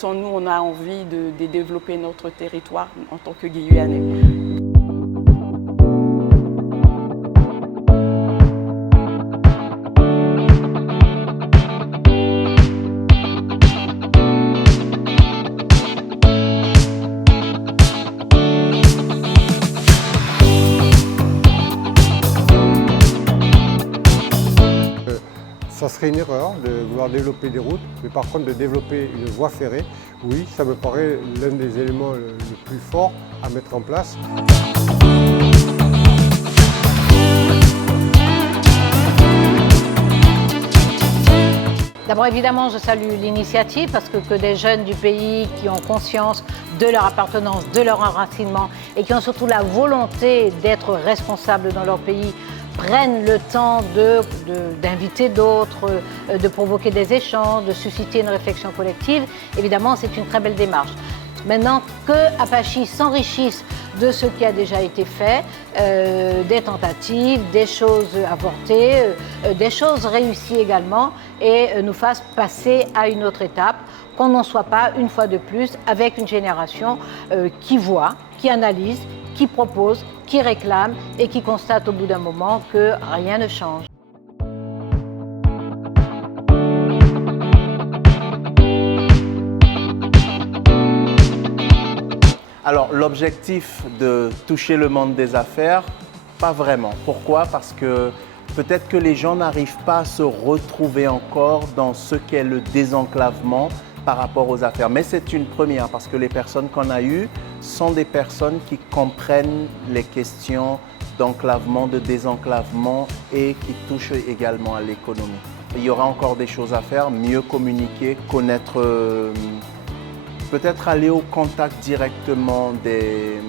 Sans nous, on a envie de développer notre territoire en tant que Guyanais. Ça serait une erreur de vouloir développer des routes, mais par contre de développer une voie ferrée, oui, ça me paraît l'un des éléments les plus forts à mettre en place. D'abord, évidemment, je salue l'initiative parce que des jeunes du pays qui ont conscience de leur appartenance, de leur enracinement et qui ont surtout la volonté d'être responsables dans leur pays prennent le temps d'inviter d'autres, de provoquer des échanges, de susciter une réflexion collective. Évidemment, c'est une très belle démarche. Maintenant, que Apache s'enrichisse de ce qui a déjà été fait, des tentatives, des choses avortées, des choses réussies également, et nous fasse passer à une autre étape, qu'on n'en soit pas, une fois de plus, avec une génération qui voit, qui analyse, qui propose, qui réclame et qui constate au bout d'un moment que rien ne change. Alors l'objectif de toucher le monde des affaires, pas vraiment. Pourquoi? Parce que peut-être que les gens n'arrivent pas à se retrouver encore dans ce qu'est le désenclavement par rapport aux affaires. Mais c'est une première parce que les personnes qu'on a eues sont des personnes qui comprennent les questions d'enclavement, de désenclavement et qui touchent également à l'économie. Il y aura encore des choses à faire, mieux communiquer, connaître, peut-être aller au contact directement des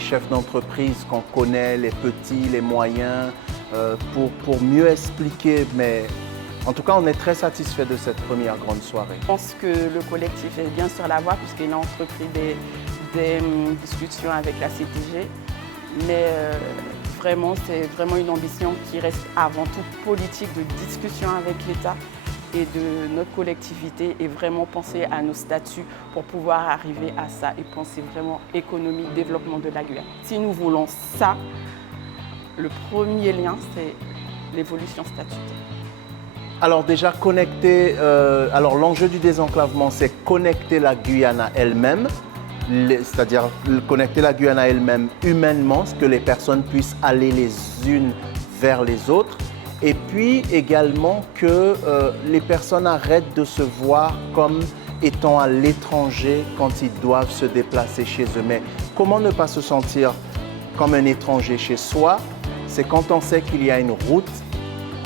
chefs d'entreprise qu'on connaît, les petits, les moyens, pour mieux expliquer. Mais en tout cas, on est très satisfait de cette première grande soirée. Je pense que le collectif est bien sur la voie puisqu'il a entrepris des discussions avec la CTG. Mais vraiment, c'est vraiment une ambition qui reste avant tout politique, de discussion avec l'État et de notre collectivité, et vraiment penser à nos statuts pour pouvoir arriver à ça et penser vraiment économie, développement de la Guyane. Si nous voulons ça, le premier lien, c'est l'évolution statutaire. Alors déjà connecter, alors l'enjeu du désenclavement, c'est connecter la Guyane à elle-même, c'est-à-dire connecter la Guyane à elle-même humainement, que les personnes puissent aller les unes vers les autres, et puis également que les personnes arrêtent de se voir comme étant à l'étranger quand ils doivent se déplacer chez eux. Mais comment ne pas se sentir comme un étranger chez soi? C'est quand on sait qu'il y a une route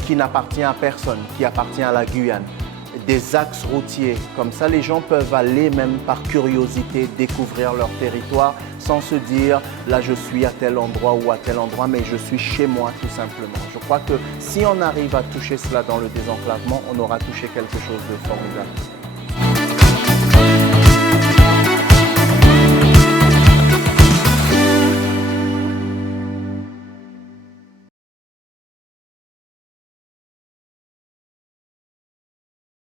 qui n'appartient à personne, qui appartient à la Guyane. Des axes routiers, comme ça les gens peuvent aller même par curiosité découvrir leur territoire sans se dire là je suis à tel endroit ou à tel endroit, mais je suis chez moi tout simplement. Je crois que si on arrive à toucher cela dans le désenclavement, on aura touché quelque chose de formidable.